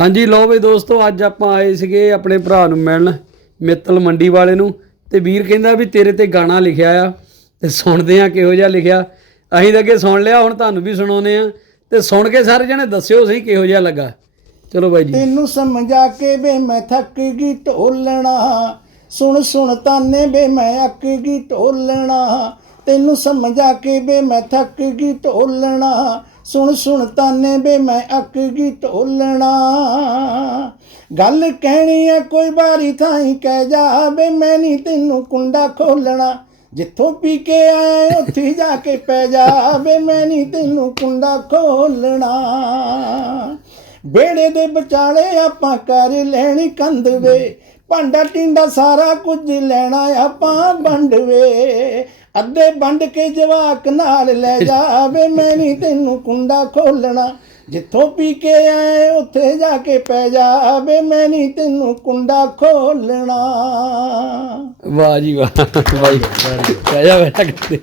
ਹਾਂਜੀ ਲੋ ਬਈ ਦੋਸਤੋ, ਅੱਜ ਆਪਾਂ ਆਏ ਸੀਗੇ ਆਪਣੇ ਭਰਾ ਨੂੰ ਮਿਲਣ, ਮਿੱਤਲ ਮੰਡੀ ਵਾਲੇ ਨੂੰ। ਤੇ ਵੀਰ ਕਹਿੰਦਾ ਵੀ ਤੇਰੇ ਤੇ ਗਾਣਾ ਲਿਖਿਆ ਆ, ਤੇ ਸੁਣਦੇ ਆ ਕਿਹੋ ਜਿਹਾ ਲਿਖਿਆ। ਅਸੀਂ ਤਾਂ ਅੱਗੇ ਸੁਣ ਲਿਆ, ਹੁਣ ਤੁਹਾਨੂੰ ਵੀ ਸੁਣਾਉਨੇ ਆ। ਤੇ ਸੁਣ ਕੇ ਸਾਰੇ ਜਣੇ ਦੱਸਿਓ ਸਹੀ ਕਿਹੋ ਜਿਹਾ ਲੱਗਾ। ਚਲੋ ਬਾਈ ਜੀ। ਤੈਨੂੰ ਸਮਝਾ ਕੇ ਬੇ ਮੈਂ ਥੱਕ ਗਈ ਢੋਲਣਾ। ਸੁਣ ਸੁਣ ਤਾਨੇ ਬੇ ਮੈਂ ਅੱਕ ਗਈ ਢੋਲਣਾ। ਤੈਨੂੰ ਸਮਝਾ ਕੇ ਬੇ ਮੈਂ ਥੱਕ ਗਈ ਢੋਲਣਾ। ਸੁਣ ਸੁਣ ਤਾਨੇ ਬੇ ਮੈਂ ਅੱਕ ਗਈ ਢੋਲਣਾ। ਗੱਲ ਕਹਿਣੀ ਆ ਕੋਈ ਬਾਰੀ ਥਾਈ ਕਹਿ ਜਾ ਵੇ ਮੈਂ ਨਹੀਂ ਤੈਨੂੰ ਕੁੰਡਾ ਖੋਲਣਾ। ਜਿੱਥੋਂ ਪੀ ਕੇ ਆਏ ਉੱਥੇ ਜਾ ਕੇ ਪੈ ਜਾ ਵੇ ਮੈਂ ਨਹੀਂ ਤੈਨੂੰ ਕੁੰਡਾ ਖੋਲਣਾ। ਬੇੜੇ ਦੇ ਵਿਚਾਲੇ ਆਪਾਂ ਕਰ ਲੈਣੀ ਕੰਧ ਵੇ ਭਾਂਡਾ ਟਿੰਡਾ ਸਾਰਾ ਕੁਝ ਲੈਣਾ ਆਪਾਂ ਵੰਡ ਵੇ ਅੱਧੇ ਵੰਡ ਕੇ ਜਵਾਕ ਨਾਲ ਲੈ ਜਾਵੇ, ਮੈਂ ਨਹੀਂ ਤੈਨੂੰ ਕੁੰਡਾ ਖੋਲਣਾ। ਜਿੱਥੋਂ ਪੀ ਕੇ ਆਏ, ਉੱਥੇ ਜਾ ਕੇ ਪੈ ਜਾਵੇ, ਮੈਂ ਨਹੀਂ ਤੈਨੂੰ ਕੁੰਡਾ ਖੋਲਣਾ। ਵਾਹ ਜੀ ਵਾਹ ਬਾਈ ਕਹਿਆ ਬੈਠਾ ਕਰਦੇ